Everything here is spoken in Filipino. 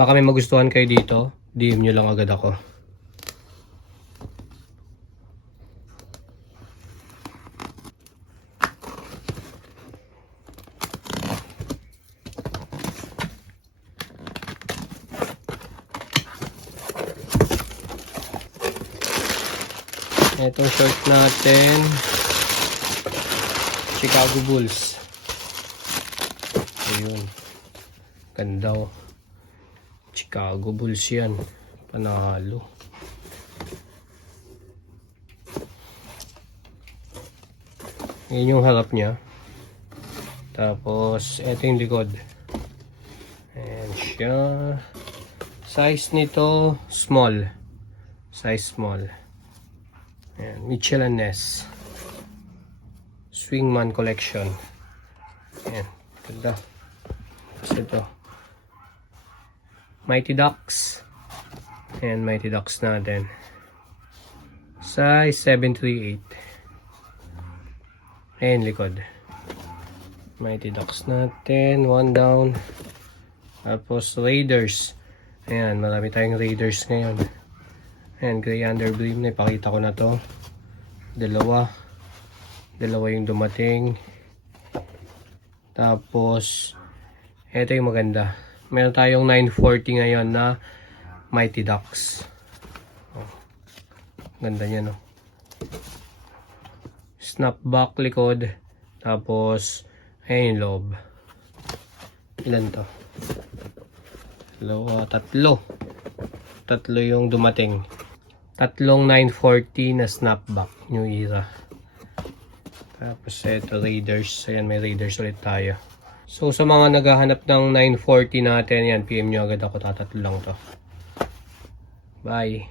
Baka may magustuhan kayo dito, DM nyo lang agad ako. Itong short natin, Chicago Bulls. Ayun, ganda oh. Chicago Bulls yan, panalo. Yan yung harap niya. Tapos ito yung likod. Ayan siya. Size nito small, size small. Ayan, Mitchell & Ness Swingman Collection. Ayan, ganda. Tapos ito Mighty Ducks. Ayan, Mighty Ducks natin. Size 738. Ayan, likod. Mighty Ducks natin. One down. Tapos Raiders. Ayan, marami tayong Raiders ngayon. Ayan, gray underbrim na. Ipakita ko na to. Dalawa yung dumating. Tapos ito yung maganda. Meron tayong 940 ngayon na Mighty Ducks. Oh, ganda niya, no? Snapback likod. Tapos ayan yung loob. Ilan to? Tatlo yung dumating. Tatlong 940 na snapback, new era. Tapos ito Raiders. Ayan, may Raiders ulit tayo. So sa mga naghahanap ng 940 natin, yan, PM nyo agad ako, tatatlo lang to. Bye.